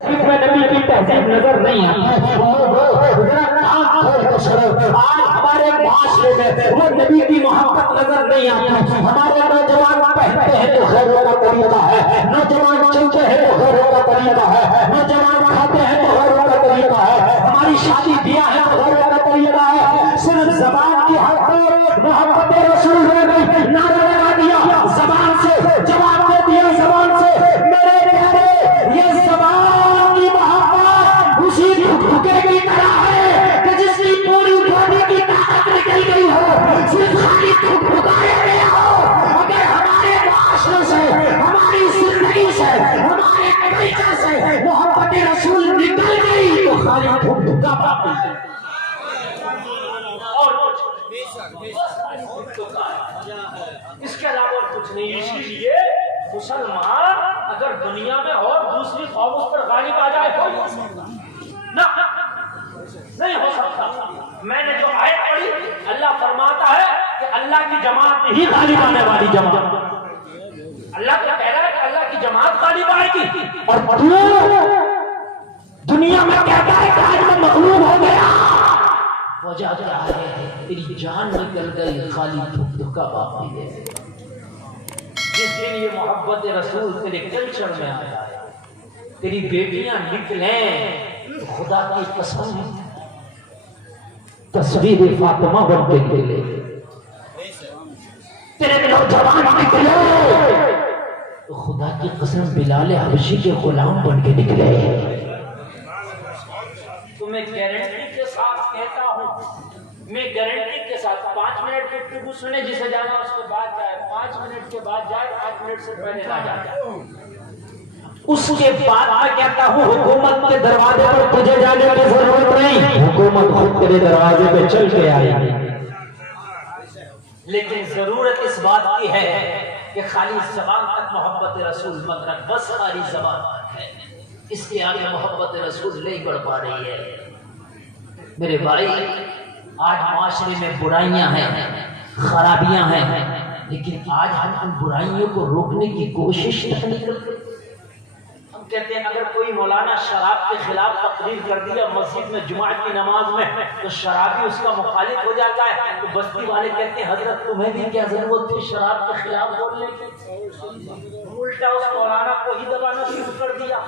में नबी की तहजीब नजर नहीं आती। आज हमारे माशरे में वो नबी की मोहब्बत नजर नहीं आती। हमारे नौजवान पहनते हैं तो गैरों का तरीका है, नौजवान चलते हैं तो गैरों का तरीका है, नौजवान खाते हैं तो गैरों का तरीका है, हमारी शादी ब्याह है तो गैरों का तरीका है। सिर्फ जबान की हद पर मोहब्बत रसूल रह गई, नारा लगा दिया, जबान से जवाब दे दिया, जबान से मेरे प्यारे ये जबान की मोहब्बत उसी धुके की तरह है कि जिसकी पूरी बॉडी की ताकत निकल गई हो, सिर्फ खाली धुकाए गया हो। अगर हमारे माशरे से, हमारी जिंदगी से, हमारे तरीके से मोहब्बत रसूल निकल गई तो खाली धुका बाकी। इसके अलावा कुछ नहीं। इसीलिए मुसलमान अगर दुनिया में और दूसरी कौम उस पर गालिब आ जाए तो ना नहीं हो सकता। मैंने जो आयत पढ़ी, अल्लाह फरमाता है कि अल्लाह की जमात ही गालिब आने वाली जमात। अल्लाह क्या कह रहा है कि अल्लाह की जमात गालिब आएगी, और दुनिया में कहता है कि आज मैं मगलूब हो गया। वजह क्या है? तेरी जान निकल गई, खाली धुका बाकी है। जिस दिन ये मोहब्बत रसूल तेरे कल्चर में आया है, तेरी बेटियां निकलें तो खुदा की कसम तस्वीर फातिमा बन के निकले, तेरे नौजवान निकले तो खुदा की कसम बिलाल हबशी के गुलाम बन के निकले। तुम्हें गारंटी के साथ कहता हूँ, मैं गारंटी के साथ 5 मिनट गुफ्तगू सुने, जिसे जाना उसके बाद जाए, 5 मिनट के बाद जाए, 5 मिनट से पहले ना जाए। उसके बाद मैं कहता हूँ हुकूमत के दरवाजे पर तुझे जाने की जरूरत नहीं, हुकूमत खुद तेरे दरवाजे पे चल के आएगी। लेकिन जरूरत इस बात की है कि खाली ज़बान तक मोहब्बत रसूल मत रख, बस सारी ज़बान है, इसके आगे मोहब्बत रसूल नहीं बढ़ पा रही है। मेरे भाई, आज माशरे में बुराइयां हैं, खराबियां हैं, लेकिन आज हम उन बुराइयों को रोकने की कोशिश नहीं करते। हम कहते हैं अगर कोई मौलाना शराब के खिलाफ तकरीर कर दिया मस्जिद में जुमा की नमाज में, तो शराबी उसका मुखालिफ हो जाता है। तो बस्ती वाले कहते हैं हजरत तुम्हें भी क्या जरूरत थी शराब के खिलाफ बोलने की? उल्टा उस मौलाना को ही दबाना शुरू कर दिया।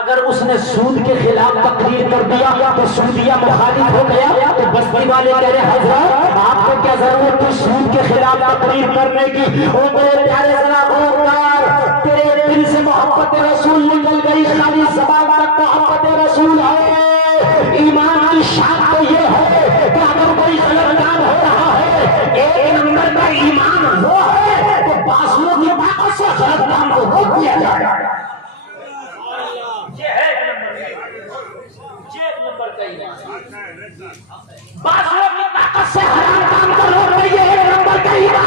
अगर उसने सूद के खिलाफ तकरीर कर दिया तो सूदिया मुखालिफ हो गया, तो बस्ती वाले कह रहे हजरत आपको क्या जरूरत थी सूद के खिलाफ तकरीर करने की? ओ मेरे प्यारे जरा गौर कर, तेरे दिल से मोहब्बत रसूल निकल गई, खाली ज़बान तक मोहब्बत रसूल है। ईमान की शान तो ये है कि अगर कोई गलत काम हो रहा है, एक नंबर का ईमान वो है तो बाजुओं की ताकत से गलत काम को रोक दिया जाए। ये है एक नंबर का ईमान। बाजुओं की ताकत से हराम काम को रोक रही है, एक नंबर का ईमान।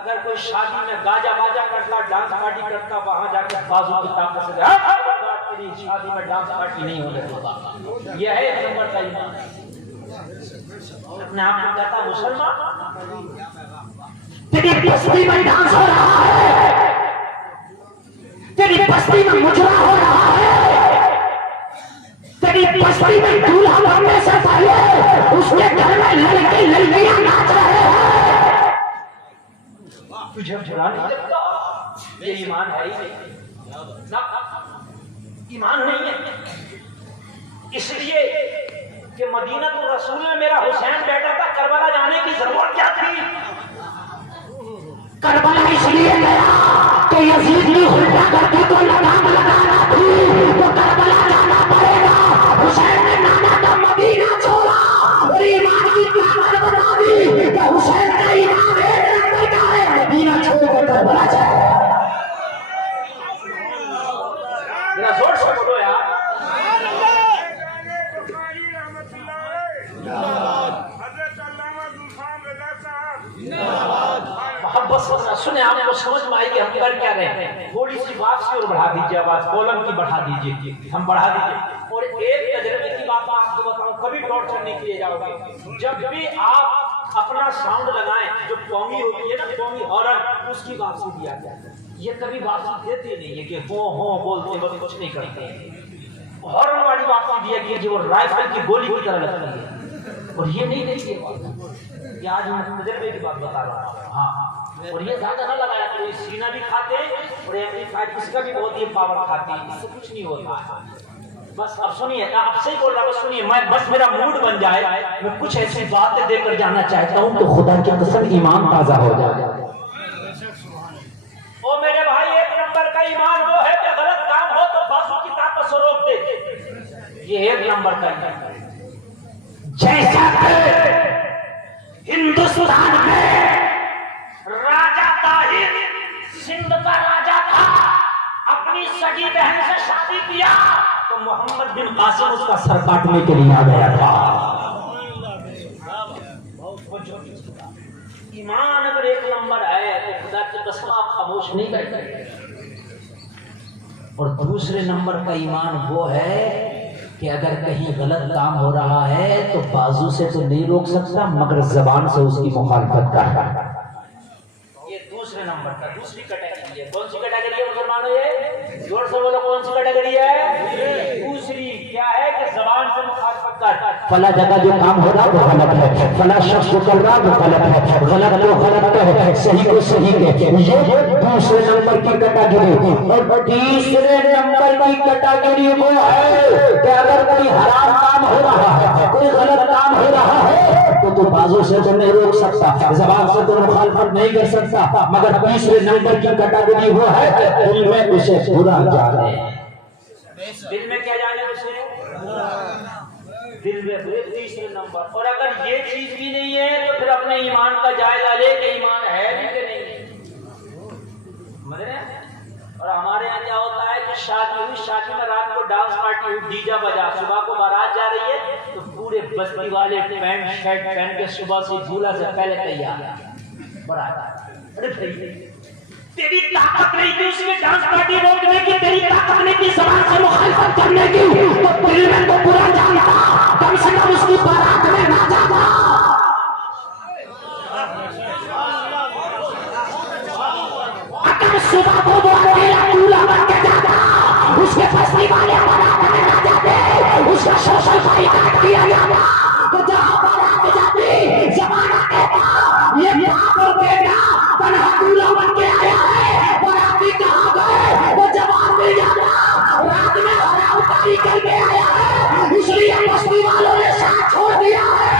अगर कोई शादी में गाजा बाजा करता, डांस पार्टी करता, वहां जाकर बाजू की ताकत से शादी में डांस पार्टी नहीं होने देगा, यह है एक नंबर का ईमान। अपने आप को कहता मुसलमान, तेरी बस्ती में डांस हो रहा है, तेरी बस्ती में मुजरा हो रहा है, तेरी बस्ती में दूल्हा बनने से पहले उसके घर में लड़के लड़कियां नाच रहे हैं, तुझे बुरा नहीं लगता? ये ईमान है ही नहीं ना, ईमान नहीं है। इसलिए कि मदीना तो रसूल में मेरा हुसैन बैठा था, करबला जाने की जरूरत क्या थी? करबला इसलिए गया कि यजीद ने उल्टा करके तो लगाम लगाना थी, तो करबला जाना पड़ेगा। हुसैन ने नाना का मदीना छोड़ा और ईमान की ताकत बता दी कि हुसैन का ईमान एक नंबर का है, मदीना छोड़कर करबला जाए। जरा जोर से बोलो यार। सुने, आपको समझ में आई कि हम कर क्या रहे हैं? थोड़ी सी वापसी और बढ़ा दीजिए, आवाज कॉलम की बढ़ा दीजिए, हम बढ़ा दीजिए। और एक तजर्बे की बात मैं आपको बताऊं, कभी टॉर्चर नहीं किए जाओगे। जब भी आप अपना साउंड लगाएं, जो कौमी होती है ना, कौमी हॉर्न, उसकी वापसी दिया जाए। ये कभी वापसी देते नहीं है कि हो बोलते बस कुछ नहीं करते। हॉर्न वाली वापसी दिया कि वो राइफल की गोली की तरह लगती है, और ये नहीं देती है। ये आज मैं तजर्बे की बात बता रहा हूँ। हाँ, और ये ज्यादा ना लगाया तो ये सीना भी खाते और एम्पलीफायर इसका भी बहुत ही पावर खाती है, इससे कुछ नहीं होता। बस अब सुनिए, आपसे ही बोल रहा हूँ, सुनिए, मैं बस मेरा मूड बन जाए, मैं कुछ ऐसी बातें देकर जाना चाहता हूँ तो खुदा की कसम ईमान ताजा हो जाए। ओ मेरे भाई, एक नंबर का ईमान वो है कि गलत काम हो तो बाजू की ताकत से रोक दे। ये एक नंबर का ईमान। जैसा हिंदुस्तान में राजा ताहिर सिंध का राजा था, अपनी सगी बहन से शादी किया तो मोहम्मद बिन कासिम उसका सर काटने के लिए आ गया था। ईमान अगर एक नंबर है तो खुदा की कसम आप खामोश नहीं बैठे। और दूसरे नंबर का ईमान वो है कि अगर कहीं गलत काम हो रहा है तो बाजू से तो नहीं रोक सकता मगर जबान से उसकी मुखालफत करता। ये दूसरे नंबर का दूसरी कैटेगरी है। कौन सी कैटेगरी है मुसलमानों? ये जोर से बोलो, कौन सी कैटेगरी है? दूसरी क्या है कि जबान से मुखालफत कर। फला जगह जो काम हो रहा वो गलत है, फला शख्स जो कर रहा वो गलत है, गलत तो गलत है, सही को सही कहते हैं। ये दूसरे नंबर की कैटेगरी। और तीसरे नंबर की कैटेगरी वो है कि अगर कोई हराम काम हो रहा है, कोई गलत काम हो रहा है तो तू बाजू से तो नहीं रोक सकता, जबान से तो मुखालफत नहीं कर सकता, मगर तीसरे नंबर की कैटेगरी वो है कि दिल में उसे बुरा जाने। दिल में क्या जाने उसे? दिल में बुरे, तीसरे नंबर। और अगर ये चीज भी नहीं है तो फिर अपने ईमान का जायजा ले कि ईमान है भी कि नहीं। समझ रहे हैं? और हमारे यहाँ क्या होता है कि शादी हुई, शादी में रात को डांस पार्टी हुई, डीजा बजा, सुबह को बारात जा रही है तो पूरे बस्ती वाले पैंट शर्ट पहन के सुबह से दूल्हा से पहले तैयार बारात। अरे भाई, तेरी ताकत नहीं थी उसमें डांस पार्टी रोकने की, तेरी ताकत नहीं थी जबान से मुखालफत करने की, तो दिल में तो बुरा जानता, कम से कम उसकी बारात में ना जाता। अगर सुबह को वो अकेला दूल्हा बन के जाता, उसके बस्ती वाले बारात में ना जाते, उसका सोशल बाइकाट किया जाता, तो जहां बारात जाती जमाना कहता ये पागल बेटा तन्हा दूल्हा बन के आया है, बाराती कहां गए? वो जवाब मिल जाता रात में हरा उतारी करके आया है, इसलिए बस्ती वालों ने साथ छोड़ दिया है।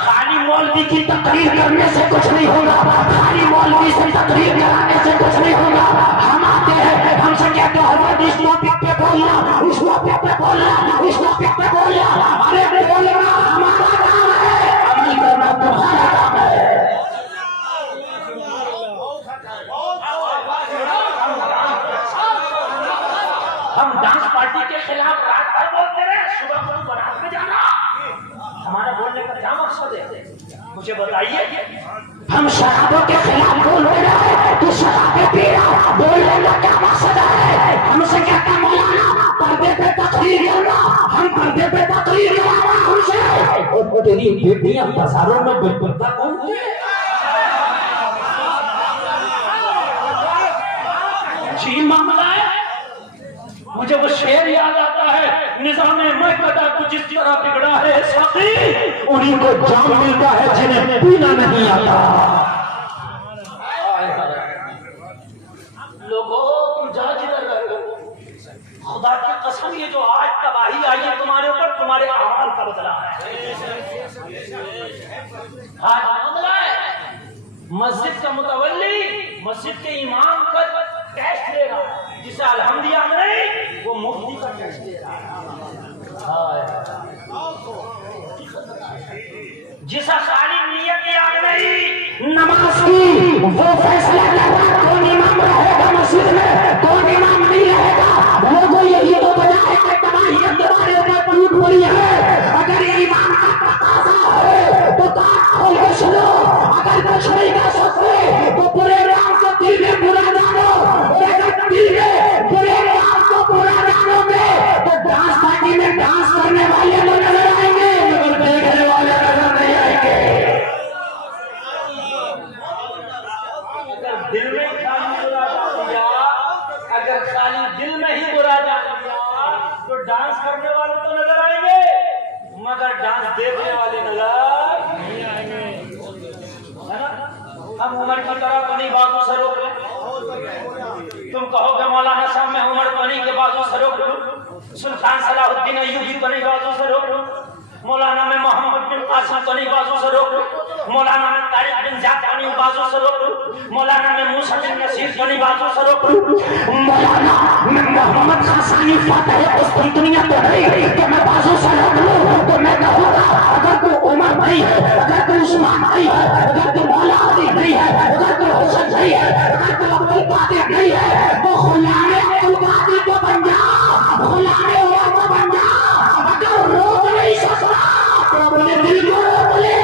खाली मौलवी की तकरीर करने से कुछ नहीं होगा, खाली मौलवी से तकरीर कराने से कुछ नहीं होगा। हम आते हैं, हमसे कहते हैं इस टॉपिक पे बोलना, इस टॉपिक पे बोलना, इस टॉपिक पे बोलना। अरे बोलना हमारा काम है, अमल करना तुम्हारा काम है। हम डांस पार्टी के खिलाफ रात भर बोलते रहे, सुबह को बारात में जाना, हमारा बोलने का क्या मकसद है? मुझे बताइए। हम शराबों के खिलाफ बोलते रहे, तू शराबें पी रहा, बोलने का क्या मकसद है? हमसे कहता मौलाना पर्दे पे तकरीर करना, हम पर्दे पे तकरीर कराना हमसे। और तेरी बेटियां बाजारों में बिकता कौन है? जी मामला है। मुझे वो शेर याद आता है, निजाम महकदा को जिस तरह बिगड़ा है साथी, उन्हीं को जाम मिलता है जिन्हें पीना नहीं आता। लोगों तुम जहाँ जिधर रहे हो, खुदा की कसम ये जो आज तबाही आई है तुम्हारे ऊपर, तुम्हारे अमाल का बदला है। आज मामला है मस्जिद का मुतवल्ली मस्जिद के इमाम का टेस्ट ले रहा है, जिसे अल्हम्दुलिल्लाह नहीं वो मुफ्ती का टेस्ट ले रहा है। जिसे खाली नियत याद नहीं नमाज की, वो फैसला कर रहा है कौन इमाम रहेगा मस्जिद में, कौन इमाम नहीं रहेगा। लोगों यही तो वजह है कि तबाहियत तुम्हारे ऊपर टूट पड़ी है। अगर ईमान का तकाजा है तो कान खोल के सुनो, अगर कुछ नहीं कर सकते तो पूरे राम को दिल में बुरा जानो, अगर दिल में पूरे राम को बुरा जानोगे तो डांस पार्टी में डांस करने वाले लोग नजर आएंगे, मगर देखने वाले नजर नहीं आएंगे। दिल में खाली बुरा जान लिया, अगर खाली दिल में ही बुरा जान लिया तो डांस करने वाले तो नजर आएंगे, मगर डांस देखने वाले नजर नहीं आएंगे, है ना? हम उमर की तरह तो नहीं बाजू से रोक ले। तुम कहोगे मौलाना साहब मैं उमर को नहीं के बाजू से रोक लूं, सुल्तान सलाहुद्दीन अय्यूबी को नहीं बाजू से रोक लूं, मौलाना में मोहम्मद बिन कासिम को नहीं बाजू से रोक लूं, मौलाना में तारिक बिन ज़ियाद को नहीं बाजू से रोक लूं, मौलाना में मूसा बिन नसीर को नहीं बाजू से रोक लूं, मौलाना मैं मोहम्मद हसानी फातह कुस्तुंतनिया तो नहीं कि मैं बाजू से रोक लूं, तो मैं कहूँगा अगर तू उमर नहीं है, अगर तू उस्मान नहीं है, अगर तू मौला अली नहीं है, अगर तू हुसैन नहीं है, अगर तू अब्दुल कादिर नहीं है, तो गुलामे अब्दुल कादिर को बन जा, गुलामे उमर को बन जा। अगर रोक नहीं सकता तो अपने दिल को रोक ले।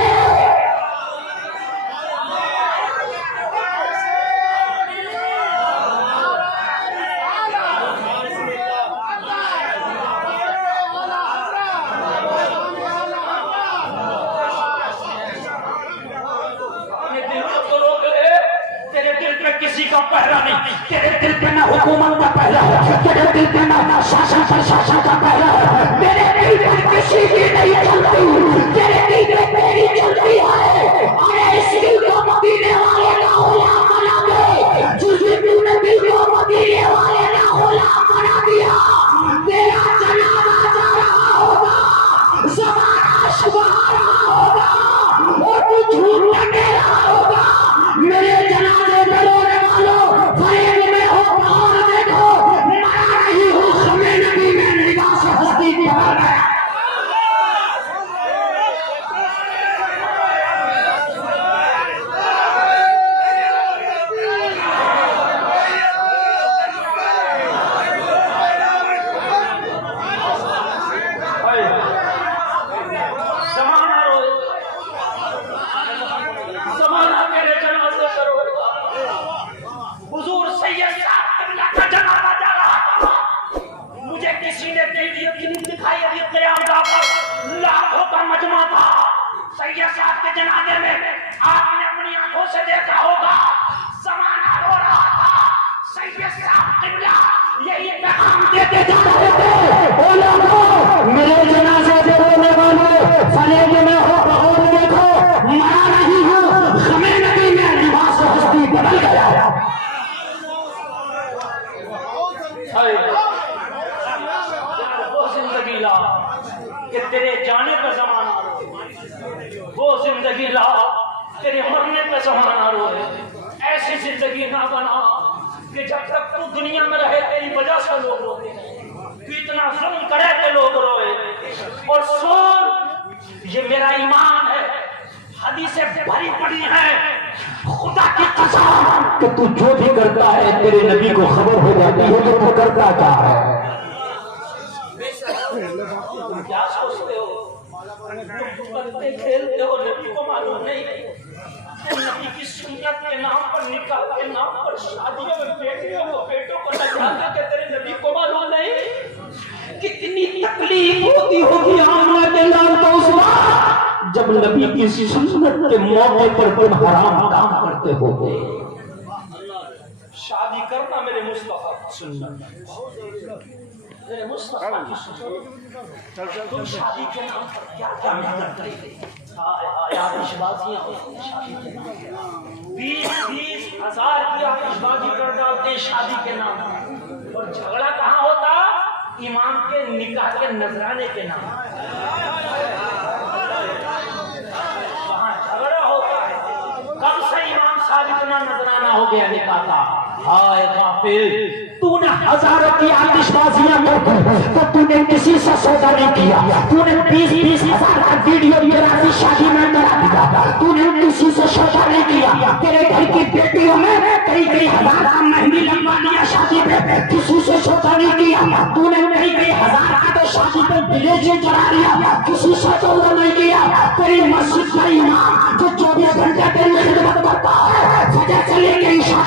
किसी का पहला नहीं, तेरे दिल पे ना हुकूमत का पहला है, तेरे दिल पे ना शासन प्रशासन का पहला है, तेरे दिल पे किसी की नहीं चलती, तेरे दिल पे तेरी चलती है। अरे इस दिल को मदीने वाले का गुलाम बना दे, जिस दिल ने दिल को मदीने वाले का गुलाम बना दिया, तेरा जनाजा जा रहा होगा, ज़माना सुबह रहा होगा और तू झूठ लगे रहा होगा। मेरे जनाजे पे रोने वालों फरेब में हो और देखो मरा नहीं हूँ, समय नबी में निगाह से हस्ती निभार गया। लाखों का मजमा था सैयद साहब के जनाजे में, आपने अपनी आंखों से देखा होगा, ज़माना रो रहा था, सैयद साहब किबला यही पैगाम देते जा रहे थे, ओ लोगों मेरे जनाजे पे रोने वालों फरेब में हो और देखो मरा नहीं हूँ, समय नबी में निगाह से हस्ती बदल गया। वो जिंदगी ला कि तेरे जाने पर ज़माना रोए, वो जिंदगी ला तेरे मरने पर ज़माना रोए। ऐसी जिंदगी ना बना कि जब तक तू दुनिया में रहे तेरी वजह से लोग रोते हैं, तू इतना जुल्म करे कि लोग रोए। और सुन, ये मेरा ईमान है, हदीसें भरी पड़ी हैं, खुदा की कसम कि तू जो भी करता है तेरे नबी को खबर हो जाती है कि तू करता क्या है। तुम क्या सोचते हो, तुम करते खेलते हो, नबी को मालूम नहीं? नबी की सुन्नत के नाम पर, निकाह के नाम पर, शादियों में बेटियों को बेटों को नचाते थे, तेरे नबी को मालूम नहीं? कितनी तकलीफ होती होगी आमना के नाम पर उस वक्त जब नबी की सुन्नत के मौके पर तुम हराम काम करते हो। शादी करना मेरे मुस्तफा की सुन्नत, मेरे मुस्तफा की सुन्नत। तुम शादी के नाम पर क्या क्या मेहनत करते हो, आतिशबाजियां होती हैं शादी के नाम पर, 20-20 हज़ार की आतिशबाजी कर डालते हैं शादी के नाम पर। और झगड़ा कहाँ होता? इमाम के निकाह के नजराने के नाम, वहाँ झगड़ा होता है। कब से इमाम साहब इतना नजराना हो गया निकाह का? हाय गाफिल, तूने हजारों की आतिशबाजियां कर तो तूने किसी से सौदा नहीं किया, तूने 20-20 हजार का वीडियो तेरी शादी में करा दिया, तूने किसी से सौदा नहीं किया, तेरे घर की बेटियों में कई हजार का मेहंदी लगवा लिया शादी पे, किसी से सौदा नहीं किया, तूने कई हजार का तो शादी पे विलेज चढ़ा लिया, किसी से सौदा नहीं किया। तेरी मस्जिद का इमाम जो 24 घंटे तेरी खिदमत करता है, फजर से लेके इशा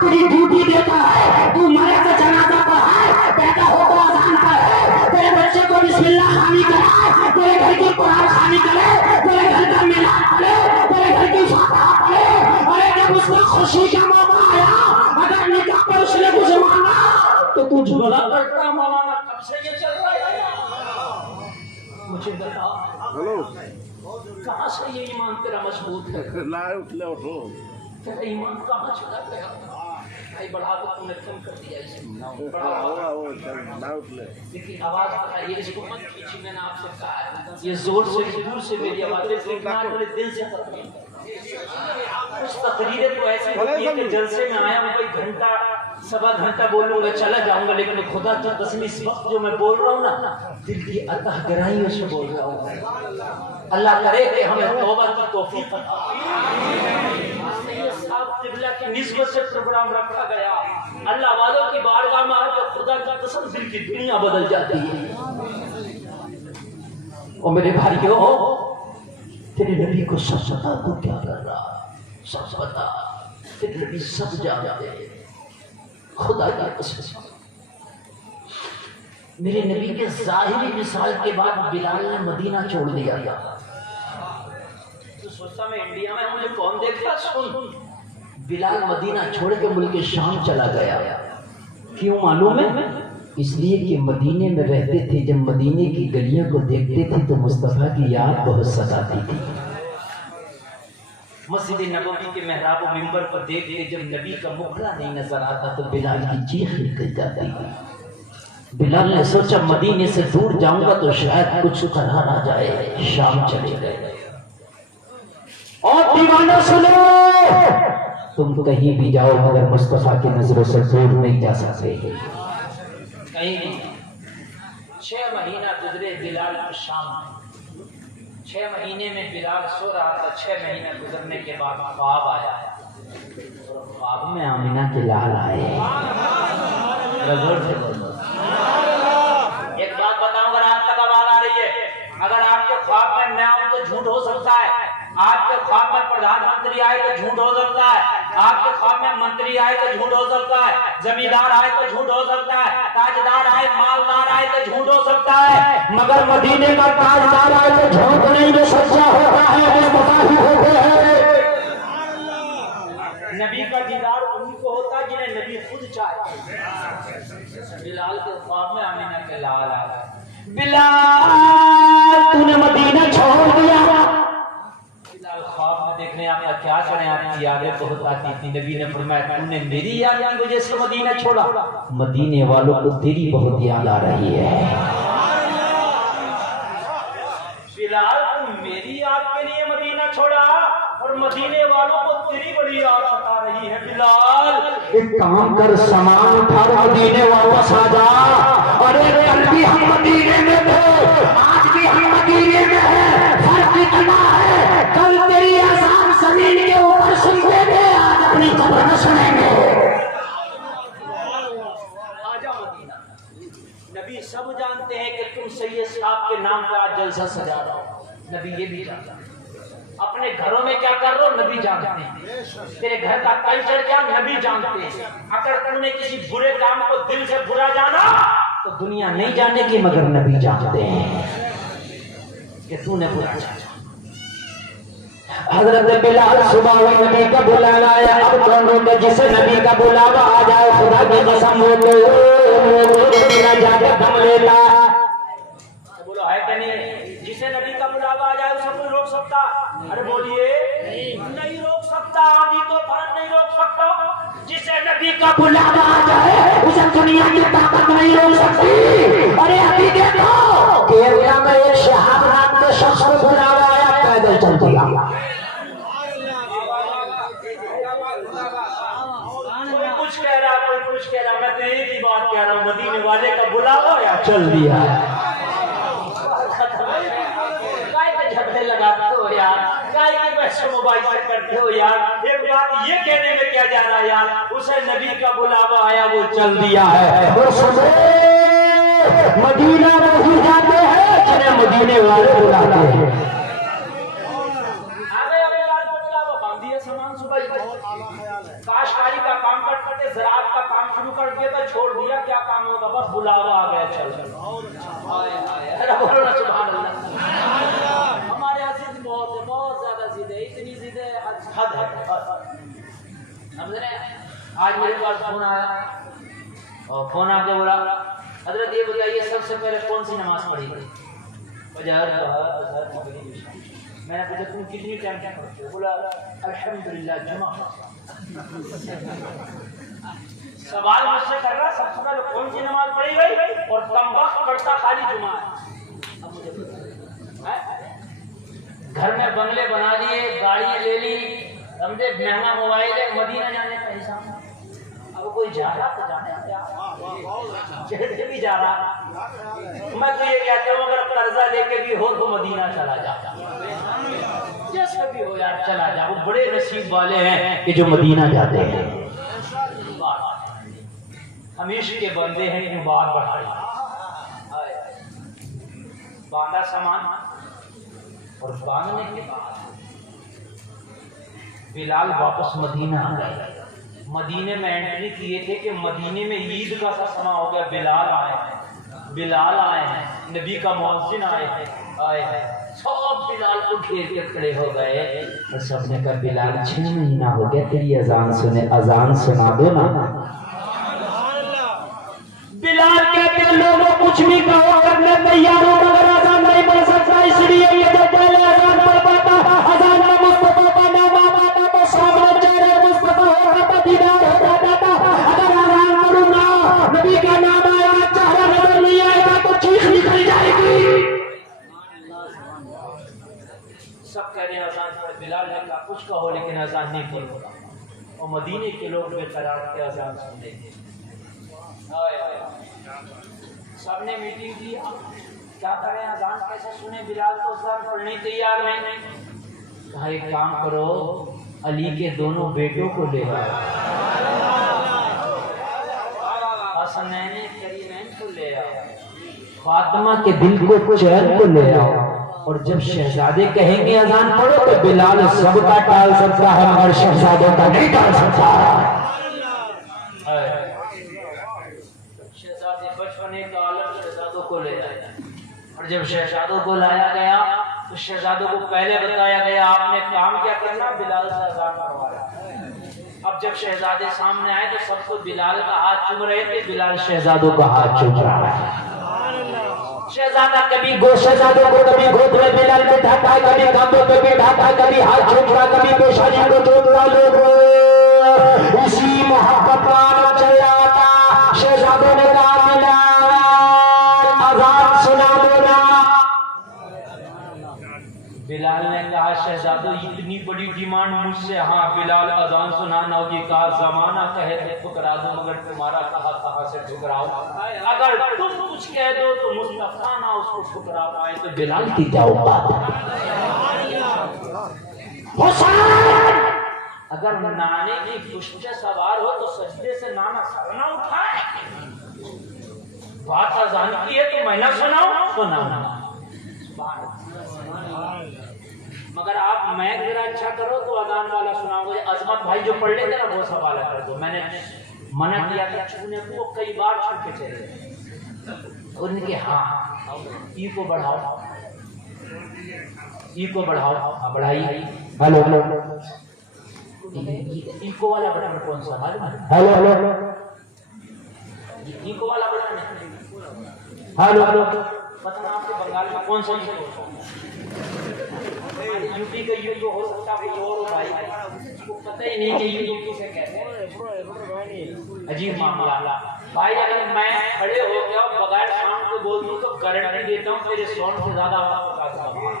तेरी ड्यूटी देता है, तू मरे तो जनाजा पढ़ाए, पैदा हो तो अजान पढ़े, तेरे बच्चे को बिस्मिल्लाह खानी कराए, तेरे घर की कुरान खानी करे, तेरे घर का मिलाद पढ़े, तेरे घर की फातिहा पढ़े। अरे जब उसका खुशी का मौका आया, अगर निकाह पर उसने कुछ मांगा तो तू झगड़ा करता मौलाना कब से ये चल रहा है? मुझे बता कहाँ से ये ईमान तेरा मजबूत है? तेरा ईमान कहाँ चला गया? भाई बढ़ा तो तूने कम कर दिया इसे। लेकिन आवाज बताइए, इसको मत खींची, मैंने आपसे कहा है ये जोर से दूर से मेरी आवाज बड़े दिल से करती है। कुछ तकरीरें तो ऐसी होती है कि जलसे में आया हूँ, कोई घंटा सवा घंटा बोलूंगा चला जाऊंगा, लेकिन खुदा की कसम इस वक्त जो मैं बोल रहा हूँ ना, दिल की अतः गहराइयों से बोल रहा हूँ। अल्लाह करे कि हमें तौबा की तौफीक अता किबला की निस्बत से प्रोग्राम रखा गया। अल्लाह वालों की बारगाह में आकर खुदा की कसम दिल की दुनिया बदल जाती है। और मेरे भाइयों, तेरे नबी को सब पता तू क्या कर रहा, सब पता, तेरे नबी सब जानते हैं। खुदा की कसम मेरे नबी के जाहिरी मिसाल के बाद बिलाल ने मदीना छोड़ दिया था। तो सोचता मैं इंडिया में मुझे कौन देखता? सुन, बिलाल मदीना छोड़ के मुल्क शाम चला गया। क्यों मालूम है? इसलिए कि मदीने में रहते थे, जब मदीने की गलियों को देखते थे तो मुस्तफा की याद बहुत सताती थी। मस्जिद नबवी के मेहराब व मिंबर पर देख के जब नबी का मुखड़ा नहीं नजर आता तो बिलाल की चीख निकल जाती थी। बिलाल ने सोचा मदीने से दूर जाऊंगा तो शायद कुछ करार आ जाए। शाम चले गए। और दीवाना सुनो, तुम कहीं भी जाओ मगर मुस्तफा की नजरों से दूर नहीं जा सकते। कहीं नहीं। 6 महीना गुजरे बिलाल की शाम में। 6 महीने में बिलाल सो रहा था। 6 महीने गुजरने के बाद ख्वाब आया। ख्वाब में आमिना के लाल आए। एक बात बताऊं, अगर आप तक आवाज आ रही है, अगर आपके ख्वाब में मैं आऊं तो झूठ हो सकता है, आपके ख्वाब में प्रधानमंत्री आए तो झूठ हो सकता है, आपके ख्वाब में मंत्री आए तो झूठ हो सकता है, जमींदार आए तो झूठ हो सकता है, ताजदार आए, मालदार आए तो झूठ हो सकता है, मगर मदीने का ताजदार आए तो झूठ नहीं, जो सच्चा होता है वो पता ही होते हैं। नबी का दीदार उन्हीं को होता है जिन्हें नबी खुद चाहे। बिलाल के ख्वाब में आमिना के लाल आ गया। बिलाल तूने मदीना छोड़ दिया। ख्वाब में देखने आपका क्या करें, आपकी यादें बहुत आती थी। नबी ने फरमाया तूने मेरी याद की वजह से मदीना छोड़ा, मदीने वालों को तेरी बहुत याद आ रही है। बिलाल तुम मेरी याद के लिए मदीना छोड़ा और मदीने वालों को तेरी बड़ी याद सता रही है। बिलाल एक काम कर, सामान उठा मदीने वापस आ जा। अरे कल भी हम मदीने में थे, आज भी हम मदीने में हैं, फर्क इतना है कल तेरी आजान जमीन के ऊपर सुनते थे, आज अपनी कब्र में सुनेंगे। आजा मदीना। नबी सब जानते हैं कि तुम सैयद साहब के नाम पर आज जलसा सजा रहा हो। नबी ये भी जानता है। अपने घरों में क्या कर रहे हो नबी जानते हैं। तेरे घर का कल्चर क्या नबी जानते हैं। अगर तूने किसी बुरे काम को दिल से बुरा जाना तो दुनिया नहीं जानेगी, मगर नबी जानते हैं कि तूने बुरा जाना। हजरत बिलाल सुबह नबी का बुलावा आया। अब कौन रोके जिसे नबी का बुलावा आ जाए, खुदा की कसम हो तो जाकर दम लेता। बोलो है कि नहीं? जिसे नबी का बुलावा आ जाए उसे कोई रोक सकता? अरे बोलिए, नहीं रोक सकता। आदि तो फर्क नहीं रोक सकता। जिसे नबी का बुलावा आ जाए उसे दुनिया की ताकत नहीं रोक सकती। अरे अभी देखो केरला में एक शहाब नाम के शख्स को बुलावा आया, पैदल चल दिया। कोई कुछ कह रहा, कोई कुछ कह रहा, मैं तो एक ही बात कह रहा हूँ, मदीने वाले का बुलावा या चल दिया। झगड़े लगाते हो यार, काय के पैसे मोबाइल से करते हो यार। एक बात ये कहने में क्या जा रहा है यार, उसे नबी का बुलावा आया वो चल दिया है। और सुनो मदीना नहीं जाते हैं जिन्हें मदीने वाले बुलाते हैं। आ गए अभी यार को बुलावा, बांधिए सामान सुबह काशकारी का काम कर शुरू कर दिया था, छोड़ दिया, क्या काम होगा, बस बुलावा आ गया, चल अरे बोलो ना सुभान अल्लाह। हमारे यहाँ जिद बहुत है, बहुत ज्यादा जिद है, इतनी जिद है हद है। समझ रहे? आज मेरे पास फोन आया और फोन आके बोला हजरत ये बताइए सबसे पहले कौन सी नमाज पढ़ी? मैंने पूछा तुम कितनी टाइम क्या पढ़ते हो? बोला अल्हम्दुलिल्लाह जुमा। सवाल मुझसे कर रहा सबसे पहले कौन सी नमाज पढ़ी गई और कम वक्त पढ़ता खाली जुमा है। अब मुझे घर में बंगले बना लिए, गाड़ी ले ली, समझे, महंगा मोबाइल है, मदीना जाने का हिसाब। अब कोई जा रहा तो जाने जैसे भी जा रहा। मैं तो ये कहता हूँ अगर कर्जा लेके भी हो तो मदीना चला जा, जैसे भी हो यार चला जा। वो बड़े नसीब वाले हैं कि जो मदीना जाते हैं। हमेशा के बंदे हैं कि बात बढ़ाई बांधा सामान और बांधने के बाद बिलाल वापस मदीना आ गए। मदीने में एंट्री किए थे कि मदीने में ईद का सा समा हो गया। बिलाल आए हैं, नबी का मुअज्जिन आए हैं, सब बिलाल को घेर के खड़े हो गए और सबने कहा बिलाल 6 महीना हो गया तेरी अजान सुने, अजान सुना दो ना। बिलाल कहते हैं लोगों कुछ भी कहो करने तैयार हो मगर अजान नहीं पढ़ सकता, इसलिए ये जब पहले अजान पढ़ पाता अजान में मुस्तफा का नाम आता तो सामने चेहरे मुस्तफा होता तो दीदार हो जाता था। अगर अजान पढ़ूंगा नबी का नाम आया चेहरा नजर नहीं आएगा तो चीख निकल जाएगी। सब कह रहे हैं अजान पढ़। बिलाल ने कहा कुछ कहो लेकिन अजान नहीं पढ़ूंगा। और मदीने के लोग बेकरार के अजान सुनते थे। सबने मीटिंग की, क्या करें अजान कैसे सुने? बिलाल तो अजान पढ़ने तैयार नहीं। कहा एक काम करो अली के दोनों बेटों को ले आओ, हसनैन करीमैन को ले आओ, फातिमा के दिल को चैन को ले आओ। और जब शहजादे कहेंगे अजान पढ़ो तो बिलाल सबका टाल सकता है मगर शहजादों का नहीं टाल सकता। बचपने का आलम शहजादों को ले आया और जब शहजादों को लाया गया तो शहजादों को पहले बताया गया आपने काम क्या करना, बिलाल से अजान करवाना। अब जब शहजादे सामने आए तो सबको बिलाल का हाथ चूम रहे थे, बिलाल शहजादों का हाथ चूम रहा है। शहजादा कभी शहजादों को कभी गोद में बिलाल बिठाता है, कभी कंधों पे बिठाता है, कभी हाथ चूमता, कभी पेशानी को चूमता। लोग इसी मोहब्बत का आनंद चला आता। शहजादों ने कहा अजान सुना दो ना। बिलाल ने कहा शहजादो इतनी बड़ी डिमांड मुझसे? हाँ बिलाल अजान सुनाना होगी। कहा जमाना कहे तो ठुकरा दो मगर तुम्हारा कहा से ठुकराओ? अगर तुम कुछ कह दो तो मुस्तफा ना उसको ठुकरा पाए तो बिलाल की क्या औकात है? हुसैन अगर नाने की पुष्ट से सवार हो तो सजदे से नाना सर ना उठाए। बात अजान की है तो मैं ना सुनाऊं? सुनाना। मगर आप मैं जरा अच्छा करो तो अजान वाला सुनाओगे। अजमत भाई जो पढ़ लेते ना वो सवाल कर दो। मैंने मना किया था छूने को, कई बार छू के चले। उनके हाँ ई को बढ़ाओ, ई को बढ़ाओ, बढ़ाइए। हेलो हेलो, इको वाला बटन कौन सा? हेलो हेलो, इको वाला बटन। हेलो हेलो, पता ना आपके बंगाल में कौन सा यूपी का यूपी हो सकता है और भाई को पता ही नहीं कि यूपी से कहते हैं। अजीब मामला भाई। अगर मैं खड़े हो गया बगैर साउंड के बोल दूं तो गारंटी देता हूँ तेरे साउंड से ज्यादा आवाज बता दूंगा।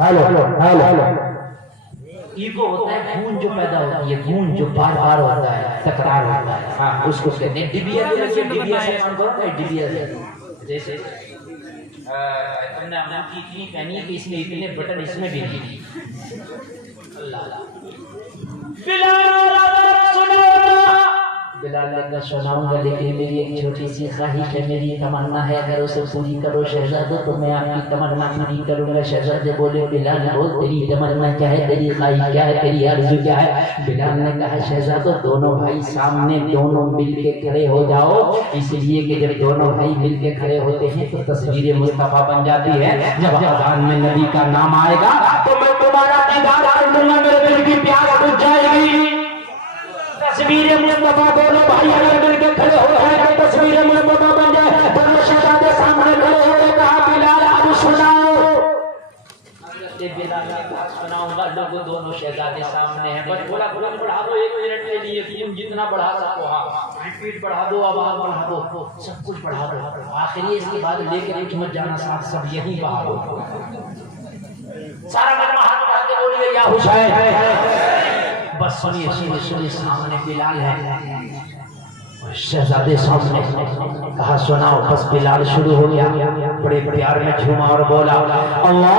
हेलो हेलो हेलो, ईगो होता है गूंज जो पैदा होती है, गूंज जो बार बार होता है, तकरार होता है। हाँ उसको कहते हैं डिबिया। डिबिया से काम करो ना, डिबिया से। जैसे तुमने अंगूठी इतनी पहनी है कि इसमें इतने बटन इसमें भी नहीं। बिलाल बिलाल ने कहा सुनाऊंगा, लेकिन मेरी एक छोटी सी ख्वाहिश है, मेरी तमन्ना है, अगर उसे पूरी करो शहजादो तो मैं आपकी तमन्ना पूरी करूंगा। शहजादे बोले बिलाल बोल तेरी तमन्ना क्या है, तेरी ख्वाहिश क्या है, तेरी आरज़ू क्या है। बिलाल ने कहा शहजादो दोनों भाई सामने दोनों मिल के खड़े हो जाओ, इसलिए कि जब दोनों भाई मिल के खड़े होते हैं तो तस्वीर मुस्तफा बन जाती है। जब अज़ान में नबी का नाम आएगा तो मैं तुम्हारा दीदार कर लूंगा, मेरे दिल की प्यास बुझ जाएगी। तस्वीर मुस्तफा दोनों भाई अगर मिल के खड़े हो जाए तो तस्वीर मुस्तफा बन जाए। दोनों शहजादे सामने खड़े होकर कहा बिलाल अब सुनाओ। बिलाल ने कहा सुनाऊंगा। लोगों दोनों शहजादे सामने हैं, बस बोला बढ़ा दो 1 मिनट के लिए, तुम जितना बढ़ा सको, हाँ रिपीट बढ़ा दो, आवाज बढ़ा दो, सब कुछ बढ़ा दो। आखिरी इसके बाद लेकर कुछ मत जाना साथ, सब यही बहा दो। सारा मजमा हाथ उठा के बोलिए या हुसैन। बस सुनिए सुनिए सुनिए, सामने बिलाल है, शहजादे सामने कहा सुनाओ। बस बिलाल शुरू हो गया, बड़े प्यार में झूमा और बोला अल्लाह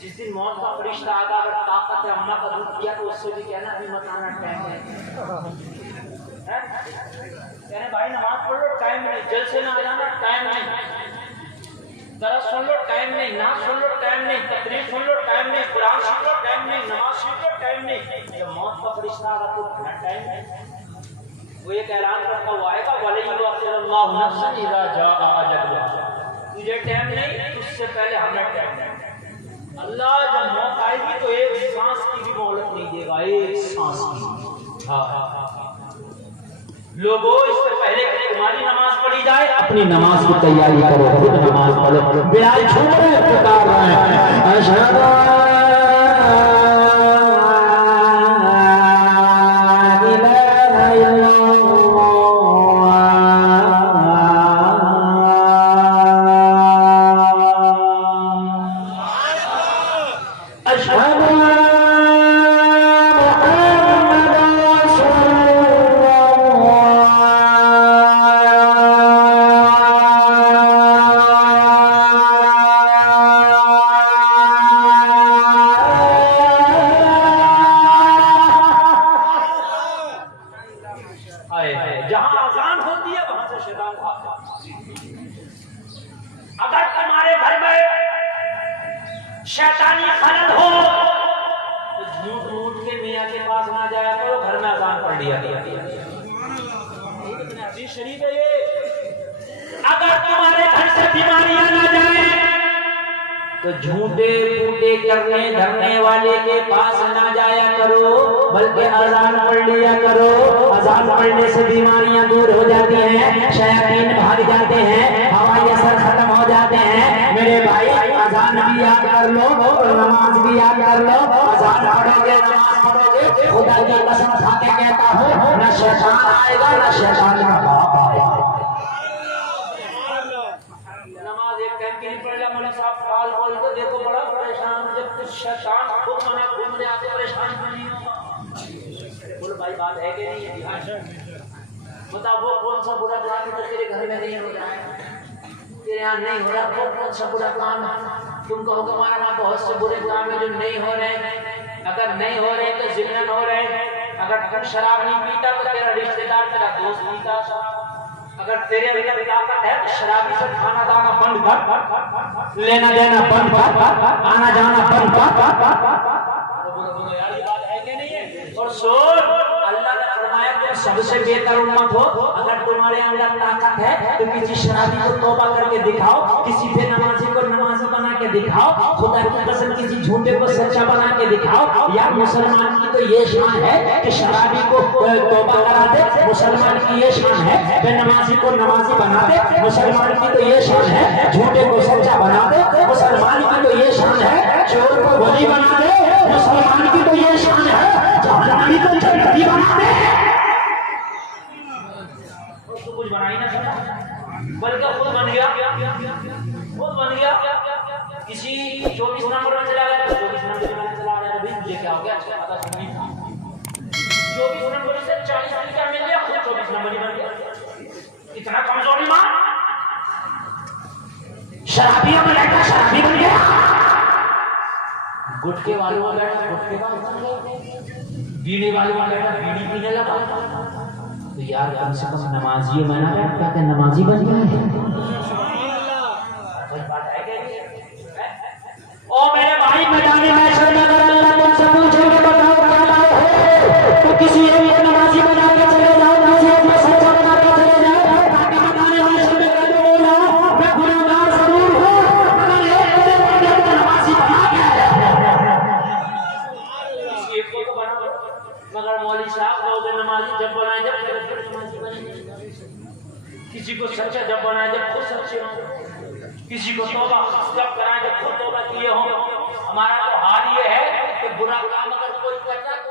जिस दिन मौत का फरिश्ता आगा अगर ताकत है अम्मा का दूध किया तो उससे भी कहना अभी मत आना, टाइम है। कहने भाई नमाज पढ़ लो, टाइम नहीं, जल से ना आ जाना, टाइम नहीं, दरस सुन लो, टाइम नहीं, नाच सुन लो, टाइम नहीं, तकरीर सुन लो, टाइम नहीं, कुरान सुन लो, टाइम नहीं, नमाज सीख लो, टाइम नहीं। जब मौत का फरिश्ता आगा तो टाइम नहीं। वो एक ऐलान करता हुआ आएगा वलय्युअख्खिरुल्लाहु नफ्सन इज़ा जाअ अजलुहा, तुझे टाइम नहीं, उससे पहले हमें टाइम नहीं। अल्लाह जब मौत आएगी तो एक सांस की भी मोहलत नहीं देगा, एक सांस की। लोगों इससे पहले कि तुम्हारी नमाज पढ़ी जाए अपनी नमाज की तैयारी करो, खुद नमाज पढ़ो। बिलाल झूम रहे पुकार रहे हैं अशहदु शैतानी खलल हो तो झूठ मूठ के मियाँ के पास ना जाया करो, घर में अजान पढ़ लिया शरीफ है ये। अगर तुम्हारे घर से बीमारियां ना जाए तो झूठे फूटे करने धरने वाले के पास ना जाया करो, बल्कि अजान पढ़ लिया करो। अजान पढ़ने से बीमारियां दूर हो जाती हैं, शैतान भाग जाते हैं, हवाई असर खत्म हो जाते हैं। मेरे भाई अजान भी याद कर लो और नमाज भी याद कर लो। अजान पढ़ोगे, नमाज पढ़ोगे, खुदा की कसम खा के कहता हूँ न शैतान आएगा न शैतान का बाप आएगा। नमाज एक टाइम की नहीं पढ़ लिया मैंने साहब, काल बोल के देखो बड़ा परेशान, जब कुछ शैतान खुद मने घूमने आते परेशान नहीं होगा। बोलो भाई बात है कि नहीं है? बता वो कौन सा बुरा काम तो तेरे घर में नहीं हो रहा है, तेरे यहाँ नहीं हो रहा, कौन सा बुरा काम तुम कहोगे हमारा वहाँ बहुत से बुरे काम है जो नहीं हो रहे। अगर नहीं हो रहे तो जिम्मन हो रहे। अगर शराब नहीं पीता तो तेरा रिश्तेदार तेरा दोस्त पीता। अगर तेरे अंदर ताकत है तो शराबी से खाना दाना बंद कर, लेना देना बंद कर, आना जाना बंद कर। और सुन, अल्लाह ने फरमाया तुम सबसे बेहतर उम्मत हो अगर तुम्हारे अंदर ताकत है तो किसी शराबी को तौबा करके दिखाओ, किसी बेनमाजी को नमाजी बना के दिखाओ, खुदा की कसम किसी झूठे को सच्चा बना के दिखाओ। यार मुसलमान की तो ये शान है कि शराबी को तौबा करा दे, मुसलमान की ये शान है बेनमाजी को नमाजी बना दे, मुसलमान की तो ये शान है झूठे को सच्चा बना दे, मुसलमान की तो ये शान है चोर को वली बना दे, मुसलमान की तो ये शान है जहन्नमी को जन्नती बना दे। उसको कुछ बना ही ना सका, बल्कि खुद बन गया, खुद बन गया। किसी 24 नंबर में चला गया, 24 नंबर में चला गया, अभी मुझे क्या हो गया अच्छा पता नहीं। 24 नंबर से 40 नंबर मिल गया, खुद 24 नंबर ही बन गया। इतना कमजोरी मां, शराबियों में लड़का शराबी बन गया, गुटके वालों में बैठा गुटके वालों, बीड़ी वालों में बैठा बीड़ी पीने लगा। तो यार कम से कम नमाजी में ना बैठ के नमाजी बन गया है। ओ मेरे भाई मैदानी मैशर में अगर अल्लाह तुमसे पूछेंगे बताओ क्या लाए हो, तो किसी एक नमाजी बना के चले जाओ, किसी एक सच्चा बना के चले जाओ, ताकि मैदानी मैशर में कह दो मौला मैं गुनाहगार जरूर हूं मगर एक मेरे बंदे को नमाजी बना के एक को बना, मगर मौलवी साहब लोग नमाजी जब बनाए जब नमाजी बने, किसी को सच्चा जब बनाए जब खुद सच्चे हों, किसी को तौबा जब कराए जब खुद तौबा किए हों। हमारा तो हाल ये है कि बुरा काम अगर कोई करता है तो